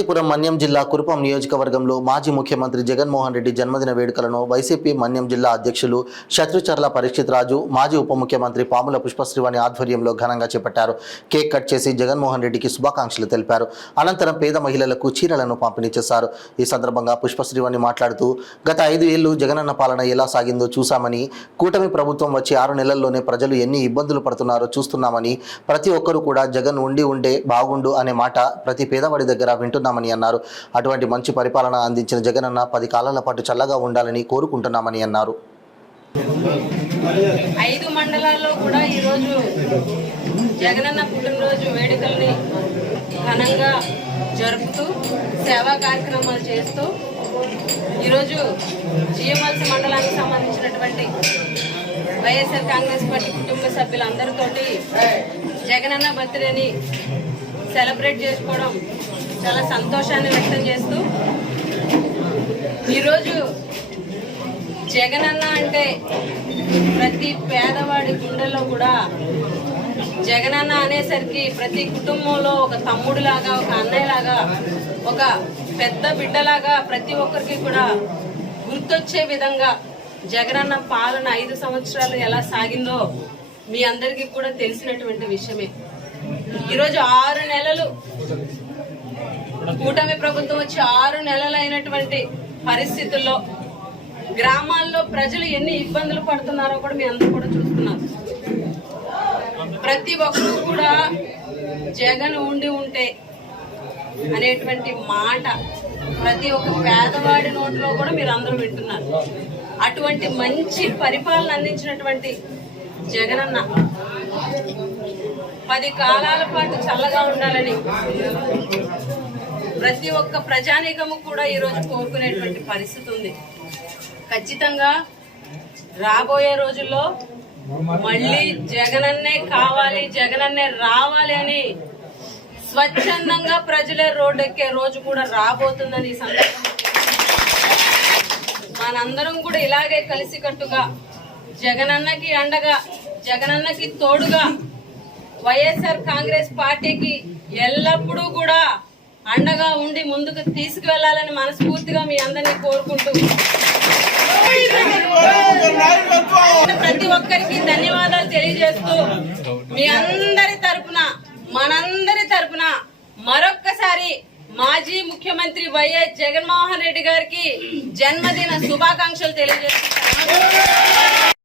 పార్వతీపురం మన్యం జిల్లా కురుపం నియోజకవర్గంలో మాజీ ముఖ్యమంత్రి జగన్మోహన్ రెడ్డి జన్మదిన వేడుకలను వైసీపీ మన్యం జిల్లా అధ్యక్షులు శత్రుచర్ల పరీక్షిత్ రాజు, మాజీ ఉప ముఖ్యమంత్రి పాముల పుష్పశ్రీవాణి ఆధ్వర్యంలో ఘనంగా చేపట్టారు. కేక్ కట్ చేసి జగన్మోహన్ రెడ్డికి శుభాకాంక్షలు తెలిపారు. అనంతరం పేద మహిళలకు చీరలను పంపిణీ చేశారు. ఈ సందర్భంగా పుష్పశ్రీవాణి మాట్లాడుతూ, గత 5 ఏళ్లు జగనన్న పాలన ఎలా సాగిందో చూశామని, కూటమి ప్రభుత్వం వచ్చి 6 నెలల్లోనే ప్రజలు ఎన్ని ఇబ్బందులు పడుతున్నారో చూస్తున్నామని, ప్రతి ఒక్కరూ కూడా జగన్ ఉండే బాగుండు అనే మాట ప్రతి పేదవాడి దగ్గర వింటున్నామని అన్నారు. అటువంటి మంచి పరిపాలన అందించిన జగనన్న 10 కాలాల పాటు చల్లగా ఉండాలని కోరుకుంటున్నామని అన్నారు. 5 మండలాల్లో కూడా ఈరోజు జగనన్న పుట్టినరోజు వేడుకల్ని ఘనంగా జరుపుతూ సేవా కార్యక్రమాలు చేస్తూ ఈరోజు జిఎంఎల్సి మండలానికి సంబంధించినటువంటి వైఎస్ఆర్ కాంగ్రెస్ పార్టీ కుటుంబ సభ్యులందరితోటి జగనన్న బర్త్డేని సెలబ్రేట్ చేసుకోవడం చాలా సంతోషాన్ని వ్యక్తం చేస్తూ, ఈరోజు జగనన్న అంటే ప్రతి పేదవాడి గుండెల్లో కూడా జగనన్న అనేసరికి ప్రతి కుటుంబంలో ఒక తమ్ముడిలాగా, ఒక అన్నయ్యలాగా, ఒక పెద్ద బిడ్డలాగా ప్రతి ఒక్కరికి కూడా గుర్తొచ్చే విధంగా జగనన్న పాలన 5 సంవత్సరాలు ఎలా సాగిందో మీ అందరికీ కూడా తెలిసినటువంటి విషయమే. ఈరోజు 6 నెలలు కూటమి ప్రభుత్వం వచ్చి 6 నెలలు అయినటువంటి పరిస్థితుల్లో గ్రామాల్లో ప్రజలు ఎన్ని ఇబ్బందులు పడుతున్నారో కూడా మీ అందరూ కూడా చూస్తున్నారు. ప్రతి ఒక్కరు కూడా జగన్ ఉంటే అనేటువంటి మాట ప్రతి ఒక్క పేదవాడి నోట్లో కూడా మీరు అందరూ వింటున్నారు. అటువంటి మంచి పరిపాలన అందించినటువంటి జగనన్న 10 కాలాల పాటు చల్లగా ఉండాలని ప్రతి ఒక్క ప్రజానీకము కూడా ఈరోజు కోరుకునేటువంటి పరిస్థితి ఉంది. ఖచ్చితంగా రాబోయే రోజుల్లో మళ్ళీ జగనన్నే కావాలి, జగనన్నే రావాలి అని స్వచ్ఛందంగా ప్రజలే రోడ్డెక్కే రోజు కూడా రాబోతుందని ఈ సందర్భంగా మనందరం కూడా ఇలాగే కలిసికట్టుగా జగనన్నకి అండగా, జగనన్నకి తోడుగా వైఎస్ఆర్ కాంగ్రెస్ పార్టీకి ఎల్లప్పుడూ కూడా అండగా ఉండి ముందుకు తీసుకువెళ్లాలని మనస్ఫూర్తిగా మీ అందరినీ కోరుకుంటూ ప్రతి ఒక్కరికి ధన్యవాదాలు తెలియజేస్తూ మీ అందరి తరపున, మనందరి తరపున మరొక్కసారి మాజీ ముఖ్యమంత్రి వైఎస్ జగన్మోహన్ రెడ్డి గారికి జన్మదిన శుభాకాంక్షలు తెలియజేస్తున్నాను.